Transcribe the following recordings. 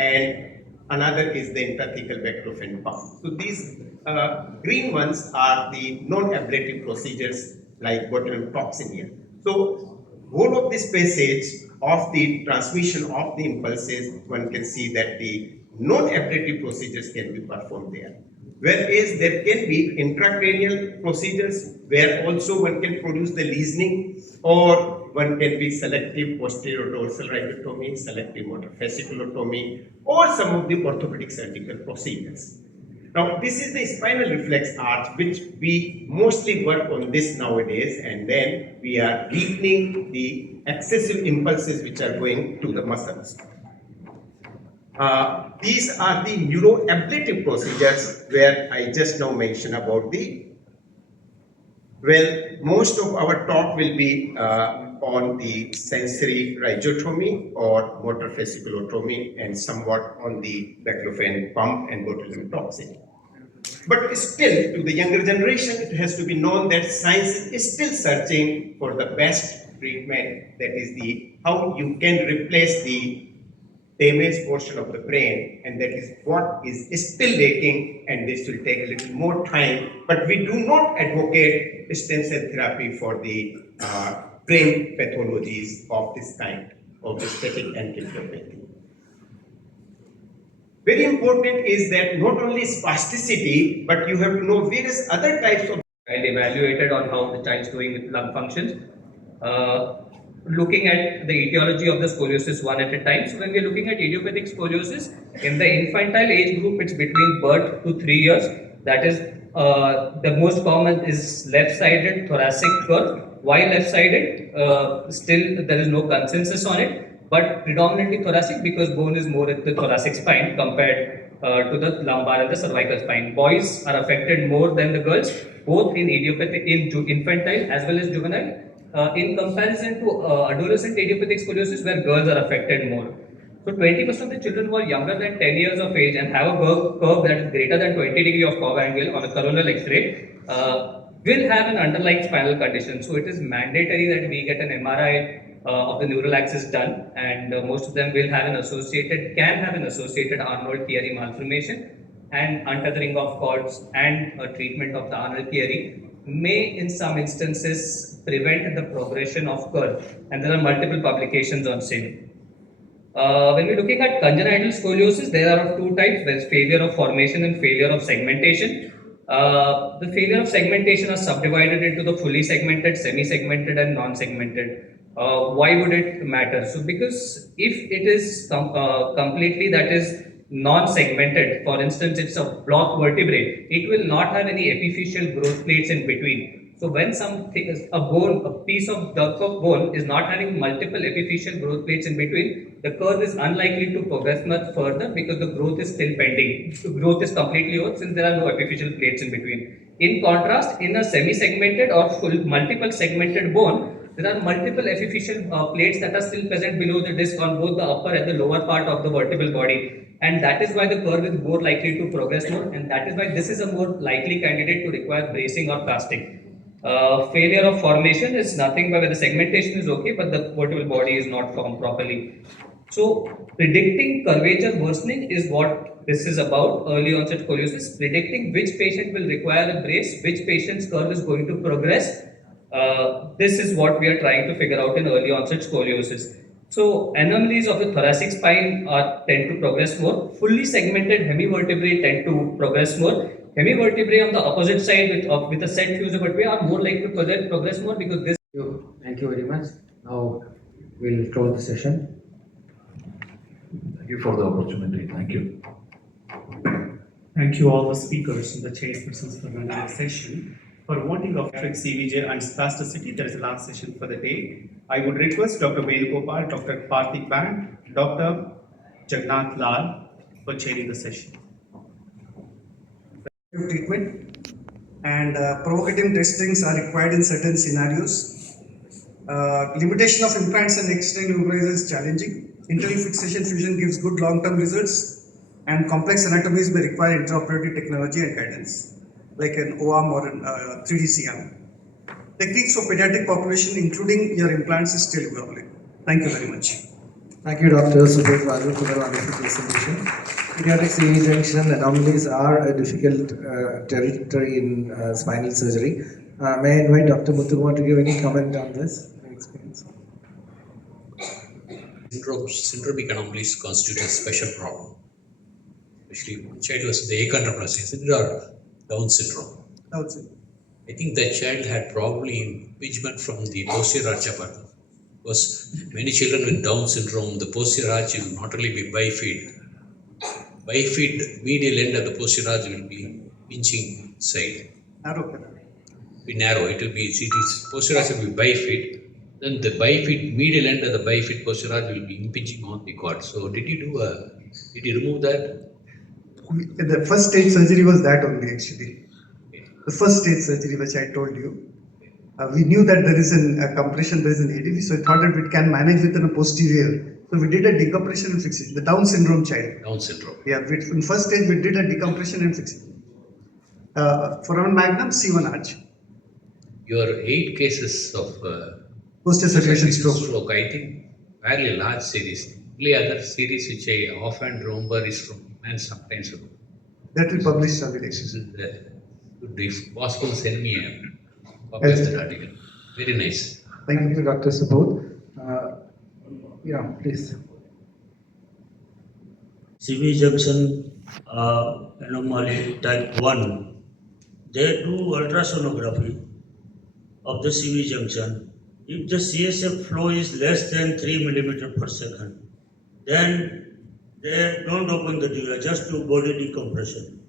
and another is the intrathecal baclofen pump. So these green ones are the non-ablative procedures like botulinum toxin here. So whole of this passage of the transmission of the impulses, one can see that the non-ablative procedures can be performed there. Whereas there can be intracranial procedures where also one can produce the lesioning, or one can be selective posterior dorsal rhizotomy, selective motor fasciculotomy, or some of the orthopedic surgical procedures. Now, this is the spinal reflex arch, which we mostly work on this nowadays, and then we are weakening the excessive impulses which are going to the muscles. These are the neuroablative procedures where I just now mentioned about most of our talk will be on the sensory rhizotomy or motor fasciculotomy and somewhat on the baclofen pump and botulinum toxin. But still, to the younger generation, it has to be known that science is still searching for the best treatment, that is the how you can replace the damaged portion of the brain, and that is what is still lacking, and this will take a little more time. But we do not advocate stem cell therapy for the brain pathologies of this kind, of the static encephalopathy. Very important is that not only spasticity, but you have to know various other types of and evaluated on how the child is doing with lung functions. Looking at the etiology of the scoliosis one at a time. So when we are looking at idiopathic scoliosis, in the infantile age group, it's between birth to 3 years. That is, the most common is left-sided thoracic curve. Why left-sided? Still, there is no consensus on it, but predominantly thoracic because bone is more at the thoracic spine compared to the lumbar and the cervical spine. Boys are affected more than the girls, both in idiopathic, in infantile as well as juvenile. In comparison to adolescent idiopathic scoliosis, where girls are affected more. So 20% of the children who are younger than 10 years of age and have a curve that is greater than 20 degree of curve angle on a coronal X-ray will have an underlying spinal condition. So it is mandatory that we get an MRI of the neural axis done, and most of them will have an associated, can have an associated Arnold-Chiari malformation, and untethering of cords and treatment of the Arnold-Chiari may in some instances prevent the progression of curve, and there are multiple publications on same. When we're looking at congenital scoliosis, there are two types. There's failure of formation and failure of segmentation. The failure of segmentation are subdivided into the fully segmented, semi-segmented and non-segmented. Why would it matter? So because if it is completely, that is non-segmented, for instance, it's a block vertebrae, it will not have any epiphyseal growth plates in between. So when a piece of duct of bone is not having multiple epiphyseal growth plates in between, the curve is unlikely to progress much further because the growth is still pending. The growth is completely over since there are no epiphyseal plates in between. In contrast, in a semi-segmented or multiple segmented bone, there are multiple epiphyseal plates that are still present below the disc on both the upper and the lower part of the vertebral body. And that is why the curve is more likely to progress more, and that is why this is a more likely candidate to require bracing or casting. Failure of formation is nothing but where the segmentation is okay, but the vertebral body is not formed properly. So, predicting curvature worsening is what this is about, early onset scoliosis, predicting which patient will require a brace, which patient's curve is going to progress. This is what we are trying to figure out in early onset scoliosis. So anomalies of the thoracic spine tend to progress more. Fully segmented hemivertebrae tend to progress more. Hemivertebrae on the opposite side with a set fused vertebrae are more likely to progress more because this. Thank you very much. Now we'll close the session. Thank you for the opportunity. Thank you. Thank you all the speakers and the chairpersons for running the session. For wanting of CVJ and spasticity, there is a last session for the day. I would request Dr. Venugopal, Dr. Parthik Band, Dr. Jagannath Lal for chairing the session. Treatment and provocative testings are required in certain scenarios. Limitation of implants and external immobilizer is challenging. Internal fixation fusion gives good long-term results, and complex anatomies may require intraoperative technology and guidance, like an OARM or an 3D CM. Techniques for pediatric population, including your implants, is still evolving. Thank you very much. Thank you, Dr. Subodh Raju, for the wonderful presentation. Pediatric CV junction anomalies are a difficult territory in spinal surgery. May I invite Dr. Muthukumar to give any comment on this experience? Syndromic anomalies constitute a special problem, especially when the child was the achondroplasia syndrome or Down syndrome. Down syndrome. I think that child had probably impingement from the posterior arch of Arthur. Because many children with Down syndrome, the posterior arch will not only be bifid, medial end of the posterior arch will be pinching side. Narrow. Be narrow, it will be, posterior arch will be bifid, then the bifid, medial end of the bifid posterior arch will be impinging on the quad. So did you remove that? The first stage surgery was that only actually. The first stage surgery which I told you. We knew that there is a compression, there is an ADV, so I thought that we can manage within a posterior. So we did a decompression and fixation. The Down syndrome child. Down syndrome. Yeah, in first stage we did a decompression and fixation. Foramen magnum, C1 arch. Your 8 cases of Posterior circulation stroke. I think fairly large series. Only other series which I often remember is from and sometimes ago. That we published on the lectures. If possible, send me a copy of that article. Very nice. Thank you, Dr. Subodh. Yeah, please. CV junction anomaly type 1, they do ultrasonography of the CV junction. If the CSF flow is less than 3 millimeter per second, then they don't open the dura, just do body decompression.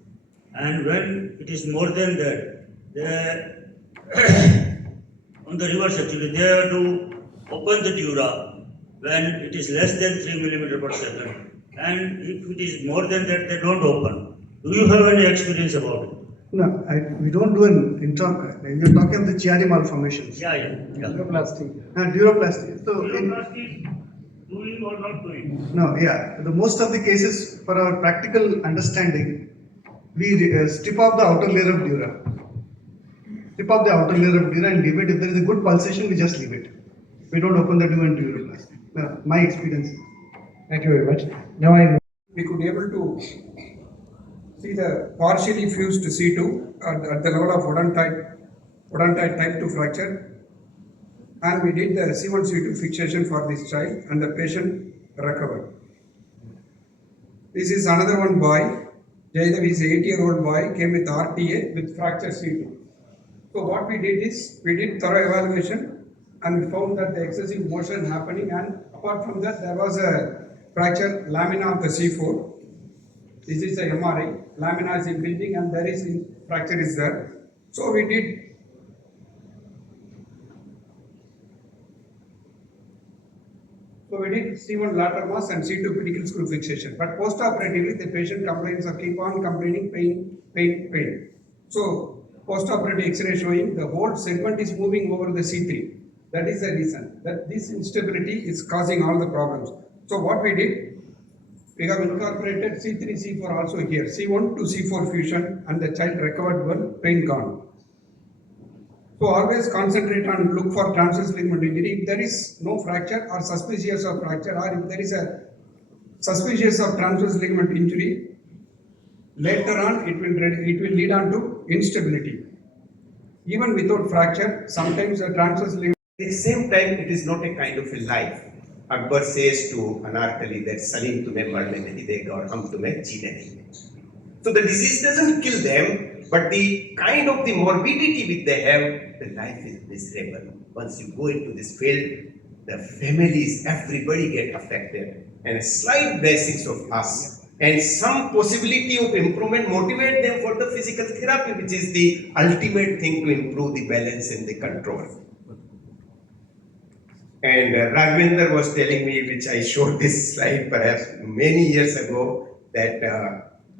And when it is more than that, they on the reverse actually, they do open the dura when it is less than 3 millimeter per second. And if it is more than that, they don't open. Do you have any experience about it? No, we don't do an you're talking of the Chiari malformations. Yeah. Neuroplasty. Duroplasty. So Neuroplasty doing or not doing? no, yeah. The most of the cases, for our practical understanding, we strip off the outer layer of dura. Strip off the outer layer of dura and leave it. If there is a good pulsation, we just leave it. We don't open the dura and duroplasty. My experience. Thank you very much. Now I we could able to see the partially fused C2 at the level of odontite type 2 fracture, and we did the C1 C2 fixation for this child and the patient recovered. This is another one boy, Jaydev is 8-year-old boy, came with RTA with fracture C2. So what we did is, we did thorough evaluation and we found that the excessive motion happening, and apart from that there was a fracture lamina of the C4. This is a MRI, lamina is impinging and there is fracture is there. So we did C1 lateral mass and C2 pedicle screw fixation. But post-operatively the patient complains or keep on complaining pain. So post-operative X-ray showing the whole segment is moving over the C3. That is the reason that this instability is causing all the problems. So what we did, we have incorporated C3, C4 also here, C1 to C4 fusion, and the child recovered well, pain gone. So always concentrate on look for transverse ligament injury. If there is no fracture or suspicious of fracture, or if there is a suspicious of transverse ligament injury, later on it will lead on to instability. Even without fracture, sometimes a transverse ligament. At the same time, it is not a kind of a life. Akbar says to Anarkali that Salim tumhe marne nahi dega aur hum tumhe jeene nahi denge. So the disease doesn't kill them, but the kind of the morbidity which they have, the life is miserable. Once you go into this field, the families, everybody get affected, and a slight blessings of us and some possibility of improvement motivate them for the physical therapy, which is the ultimate thing to improve the balance and the control. And Raghavendra was telling me, which I showed this slide perhaps many years ago, that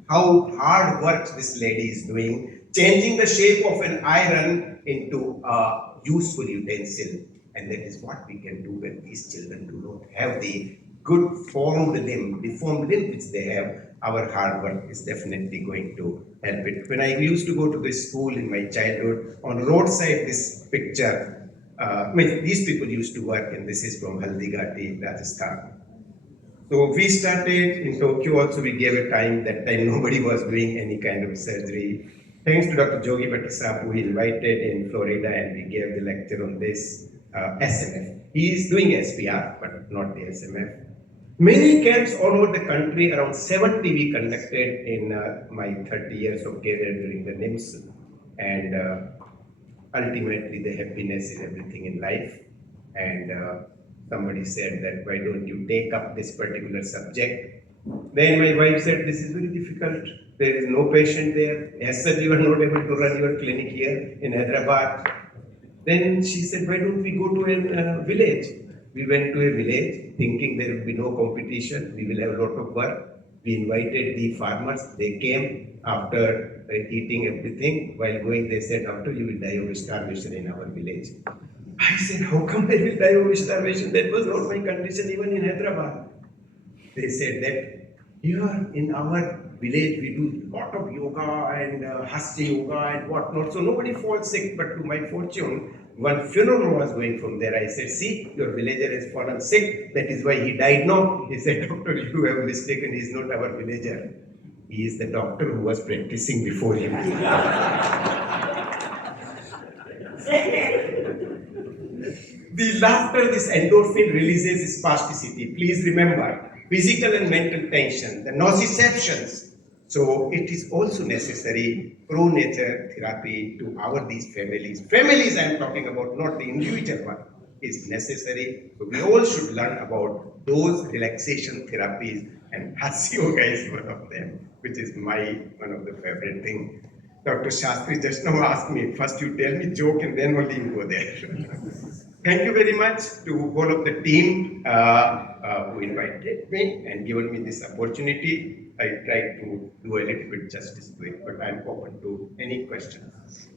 how hard work this lady is doing, changing the shape of an iron into a useful utensil. And that is what we can do when these children do not have the good formed limb, deformed limb which they have. Our hard work is definitely going to help it. When I used to go to the school in my childhood, on roadside this picture, these people used to work, and this is from Haldigati, Rajasthan. So we started in Tokyo also, we gave a time, that time nobody was doing any kind of surgery. Thanks to Dr. Jogi Bhattasaap, who invited in Florida, and we gave the lecture on this SMF. He is doing SPR, but not the SMF. Many camps all over the country, around 70 we conducted in my 30 years of career during the NIMS. And ultimately the happiness is everything in life. And somebody said that, why don't you take up this particular subject? Then my wife said, this is very difficult. There is no patient there. As such, you are not able to run your clinic here in Hyderabad. Then she said, why don't we go to a village? We went to a village thinking there will be no competition. We will have a lot of work. We invited the farmers. They came after eating everything. While going, they said, doctor, you will die of starvation in our village. I said, how come I will die of starvation? That was not my condition even in Hyderabad. They said that here in our village we do a lot of yoga and Hasta yoga and whatnot. So nobody falls sick, but to my fortune, one funeral was going from there. I said, see, your villager has fallen sick. That is why he died. No, he said, doctor, you have mistaken. He is not our villager. He is the doctor who was practicing before him. The laughter this endorphin releases spasticity. Please remember, physical and mental tension, the nociceptions. So it is also necessary pro-nature therapy to these families. Families I am talking about, not the individual one, is necessary. So we all should learn about those relaxation therapies, and Hasta yoga is one of them, which is one of the favorite thing. Dr. Shastri just now asked me, first you tell me joke and then only you go there. Thank you very much to all of the team who invited me and given me this opportunity. I tried to do a little bit justice to it, but I'm open to any questions.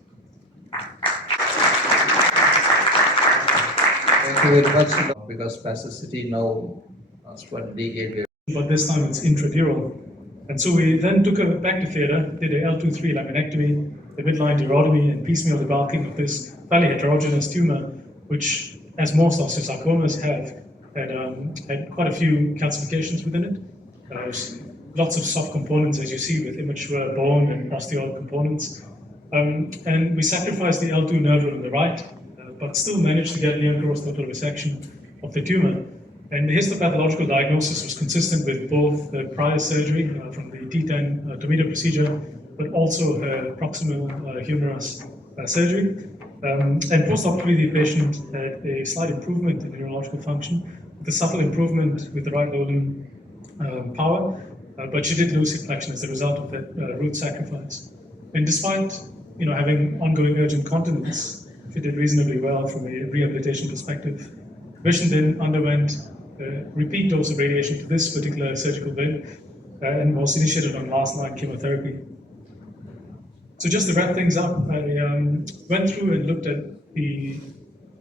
Thank you very much, because spasticity now, last one decade, but this time it's intradural. And so we then took her back to theatre, did a L2-3 laminectomy, the midline duotomy, and piecemeal debulking of this fairly heterogeneous tumor, which, as most osteosarcomas have, had quite a few calcifications within it. Lots of soft components, as you see, with immature bone and osteoid components. And we sacrificed the L2 nerve on the right, but still managed to get near-gross total resection of the tumor. And the histopathological diagnosis was consistent with both the prior surgery from the T10 Tomedo procedure, but also her proximal humerus surgery. And post-operatively, the patient had a slight improvement in neurological function, with a subtle improvement with the right lobe power, but she did lose hip flexion as a result of that root sacrifice. And despite having ongoing urgent continence, she did reasonably well from a rehabilitation perspective. The patient then underwent a repeat dose of radiation to this particular surgical bed and was initiated on last-line chemotherapy. So just to wrap things up, I went through and looked at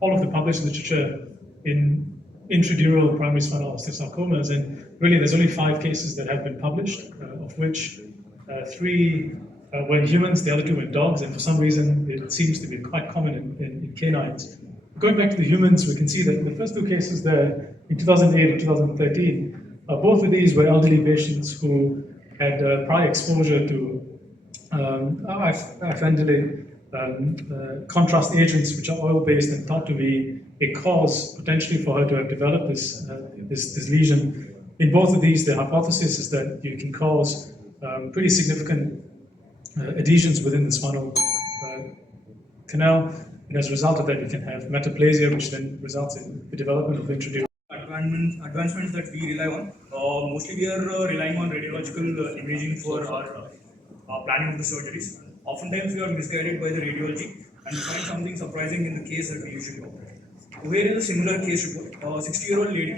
all of the published literature in intradural primary spinal osteosarcomas, and really there's only 5 cases that have been published, of which 3 were in humans, the other 2 were in dogs, and for some reason it seems to be quite common in canines. Going back to the humans, we can see that the first 2 cases there, in 2008 and 2013, both of these were elderly patients who had prior exposure to contrast agents, which are oil-based and thought to be a cause potentially for her to have developed this lesion. In both of these, the hypothesis is that you can cause pretty significant adhesions within the spinal canal, and as a result of that, you can have metaplasia, which then results in the development of intradural. Advancements that we rely on, mostly we are relying on radiological imaging for our planning of the surgeries. Oftentimes we are misguided by the radiology and find something surprising in the case that we usually operate. Here is a similar case report. A 60-year-old lady,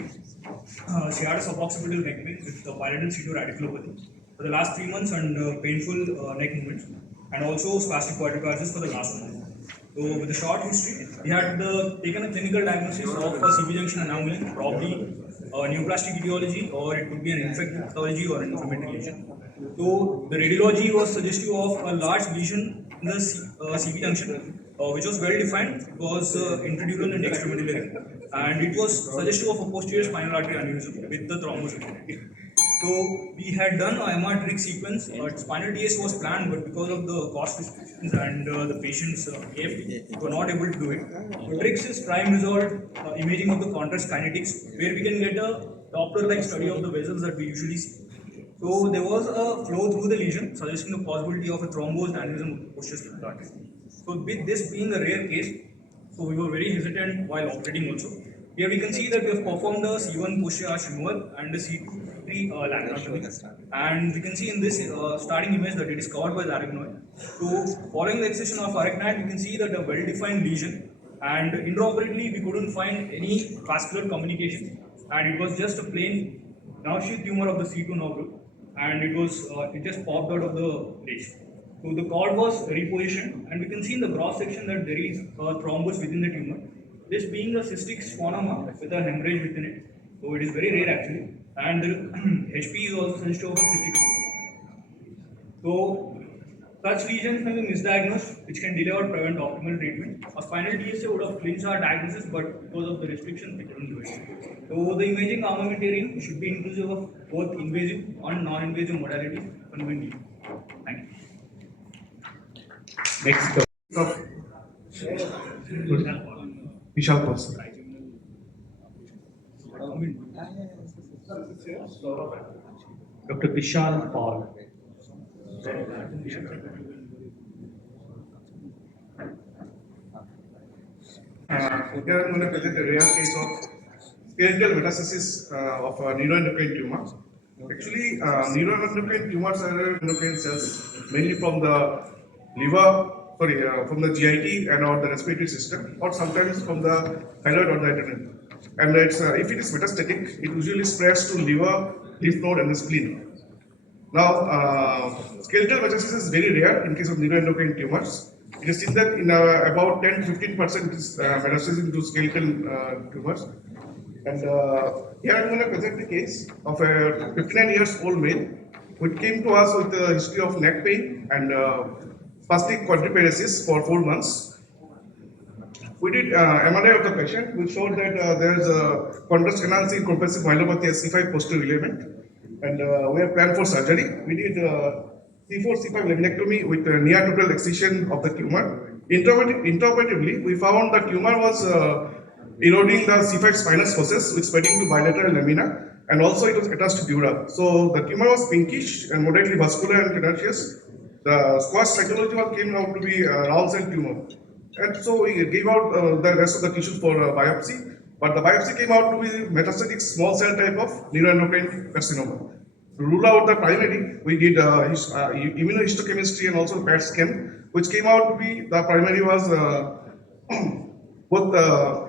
she had a suboccipital neck pain with pallidal situ radiculopathy for the last 3 months and painful neck movements, and also spastic quadricardia for the last month. So with a short history, we had taken a clinical diagnosis of a CV junction anomaly, probably a neoplastic etiology, or it could be an infected pathology or an inflammatory lesion. So the radiology was suggestive of a large lesion in the CV junction, which was well defined. It was intradural and extramedullary, and it was suggestive of a posterior spinal artery aneurysm with the thrombus. So we had done a MR trick sequence. Spinal DS was planned, but because of the cost restrictions and the patient's AFT, we were not able to do it. So tricks is prime result imaging of the contrast kinetics, where we can get a Doppler-like study of the vessels that we usually see. So there was a flow through the lesion, suggesting the possibility of a thrombosed aneurysm of the posterior spinal artery. So with this being a rare case, so we were very hesitant while operating also. Here we can see that we have performed the C1 posterior arch removal and the C3 laminectomy. And we can see in this starting image that it is covered by the arachnoid. So following the excision of arachnoid, we can see that a well-defined lesion, and intraoperatively we couldn't find any vascular communication, and it was just a plain nerve tumor of the C2 nerve, and it just popped out of the place. So the cord was repositioned, and we can see in the cross section that there is a thrombus within the tumor. This being a cystic schwannoma with a hemorrhage within it, so it is very rare actually, and the HP is also sensitive of a cystic schwannoma. So such lesions may be misdiagnosed, which can delay or prevent optimal treatment. A spinal TSA would have clinched our diagnosis, but because of the restrictions, we couldn't do it. So the imaging armamentarium should be inclusive of both invasive and non-invasive modalities conveniently. Thank you. Next, Vishal Paul. Dr. Vishal Paul. Here I'm going to present a rare case of skeletal metastasis of a neuroendocrine tumor. Actually, neuroendocrine tumors are endocrine cells mainly from the liver, from the GIT and or the respiratory system, or sometimes from the thyroid or the adrenal. And it's, if it is metastatic, it usually spreads to liver, lymph node, and the spleen. Now, skeletal metastasis is very rare in case of neuroendocrine tumors. It is seen that in about 10 to 15% is metastasis into skeletal tumors. And here I'm going to present the case of a 59 years old male who came to us with a history of neck pain and spastic quadriparesis for 4 months. We did MRI of the patient, which showed that there is a contrast enhancing compressive myelopathy C5 posterior element, and we have planned for surgery. We did C4 C5 laminectomy with near total excision of the tumor. Intraoperatively, we found the tumor was eroding the C5 spinous process, which spreading to bilateral lamina, and also it was attached to dura. So the tumor was pinkish and moderately vascular and tenacious. The squash cytology came out to be a round cell tumor. And so we gave out the rest of the tissues for biopsy, but the biopsy came out to be metastatic small cell type of neuroendocrine carcinoma. To rule out the primary, we did immunohistochemistry and also PET scan, which came out to be the primary was both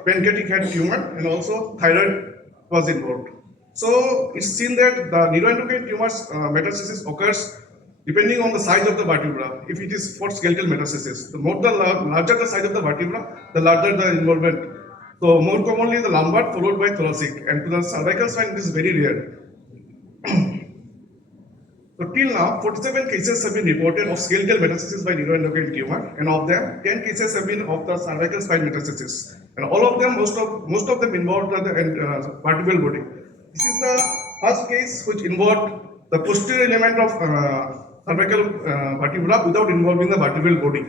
pancreatic head tumor and also thyroid was involved. So it's seen that the neuroendocrine tumors metastasis occurs depending on the size of the vertebra. If it is for skeletal metastasis, the larger the size of the vertebra, the larger the involvement. So more commonly the lumbar followed by thoracic, and to the cervical spine it is very rare. So till now, 47 cases have been reported of skeletal metastasis by neuroendocrine tumor, and of them, 10 cases have been of the cervical spine metastasis, and all of them, most of them involved the vertebral body. This is the first case which involved the posterior element of cervical vertebra without involving the vertebral body.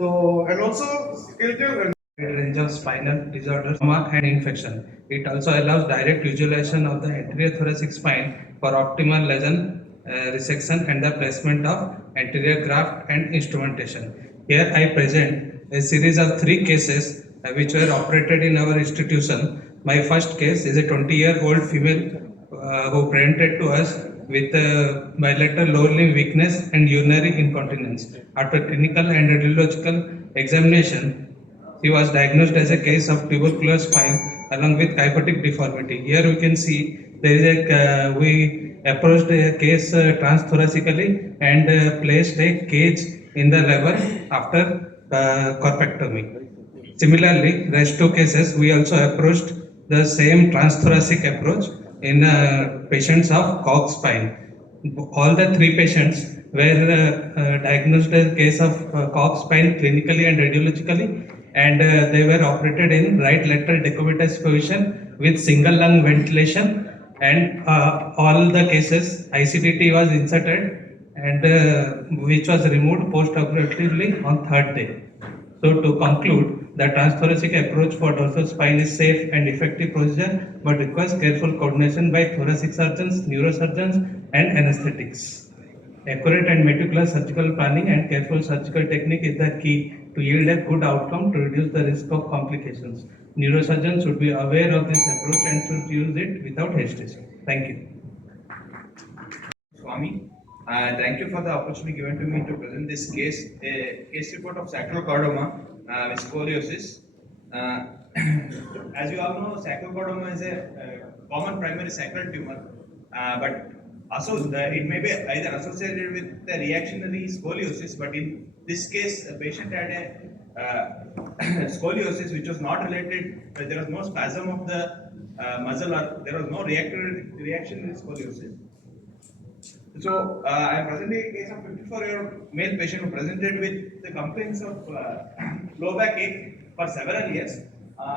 So, and also skeletal range of spinal disorders, trauma and infection. It also allows direct visualization of the anterior thoracic spine for optimal lesion resection and the placement of anterior graft and instrumentation. Here I present a series of 3 cases which were operated in our institution. My first case is a 20-year-old female who presented to us with bilateral lower limb weakness and urinary incontinence. After clinical and radiological examination, he was diagnosed as a case of tubercular spine along with kyphotic deformity. Here we can see there is we approached a case transthoracically and placed a cage in the lever after corpectomy. Similarly, rest 2 cases we also approached the same transthoracic approach in patients of Cox spine. all the three patients were diagnosed as case of Cox spine clinically and radiologically, and they were operated in right lateral decubitus position with single lung ventilation, and all the cases ICDT was inserted and which was removed post-operatively on third day. So to conclude, the transthoracic approach for dorsal spine is safe and effective procedure, but requires careful coordination by thoracic surgeons, neurosurgeons, and anesthetics. Accurate and meticulous surgical planning and careful surgical technique is the key to yield a good outcome to reduce the risk of complications. Neurosurgeons should be aware of this approach and should use it without hesitation. Thank you. Swami, thank you for the opportunity given to me to present this case report of sacral chordoma with scoliosis. As you all know, sacral chordoma is a common primary sacral tumor, but it may be either associated with the reactionary scoliosis, but in this case, a patient had a scoliosis which was not related, there was no spasm of the muscle, or there was no reactionary scoliosis. So, I am presenting a case of 54-year-old male patient who presented with the complaints of low back ache for several years.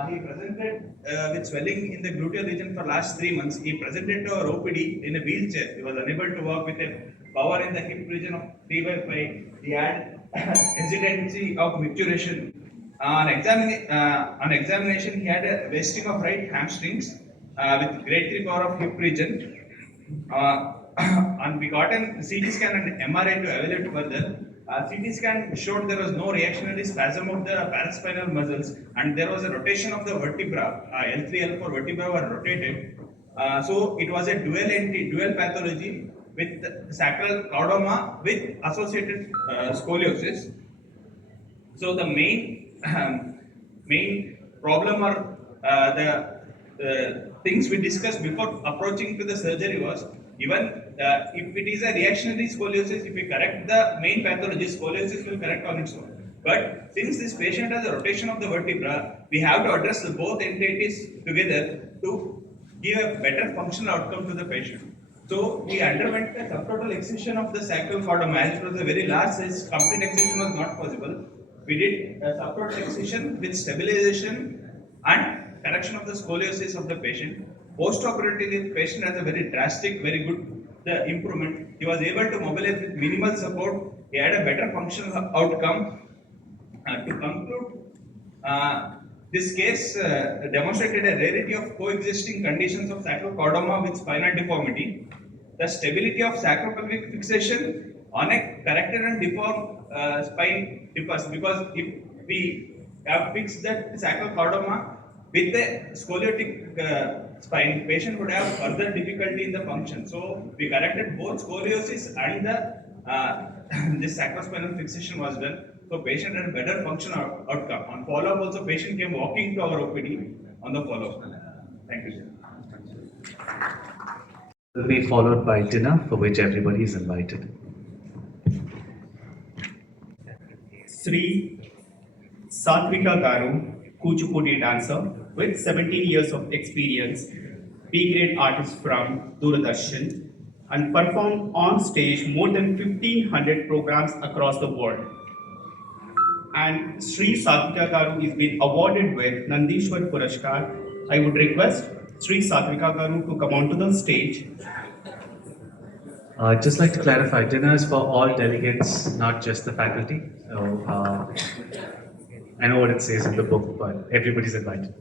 He presented with swelling in the gluteal region for last 3 months. He presented to our OPD in a wheelchair. He was unable to walk with a power in the hip region of 3/5. He had hesitancy of micturition. On examination, he had a wasting of right hamstrings with grade 3 power of hip region. And we got a CT scan and MRI to evaluate further. CT scan showed there was no reactionary spasm of the paraspinal muscles, and there was a rotation of the vertebra. L3, L4 vertebra were rotated. So it was a dual pathology with sacral chordoma with associated scoliosis. So the main problem or the things we discussed before approaching to the surgery was, even if it is a reactionary scoliosis, if we correct the main pathology, scoliosis will correct on its own. But since this patient has a rotation of the vertebra, we have to address both entities together to give a better functional outcome to the patient. So we underwent a subtotal excision of the sacral chordoma. As it was a very large size, complete excision was not possible. We did a subtotal excision with stabilization and correction of the scoliosis of the patient. Post-operatively, the patient has a very drastic, very good improvement. He was able to mobilize with minimal support. He had a better functional outcome. To conclude, this case demonstrated a rarity of coexisting conditions of sacral chordoma with spinal deformity. The stability of sacropelvic fixation on a corrected and deformed spine differs, because if we have fixed that sacral chordoma with a scoliotic spine, patient would have further difficulty in the function. So we corrected both scoliosis and the this sacrospinal fixation was done. So patient had a better functional outcome. On follow-up also, patient came walking to our OPD on the follow-up. Thank you, sir. Will be followed by dinner, for which everybody is invited. Sri Satvika Garu, Kuchipudi dancer with 17 years of experience, B-grade artist from Doordarshan, and performed on stage more than 1500 programs across the world. And Sri Satvika Garu is being awarded with Nandishwar Purashkar. I would request Sri Satvika Garu to come onto the stage. I'd just like to clarify, dinner is for all delegates, not just the faculty. So I know what it says in the book, but everybody's invited.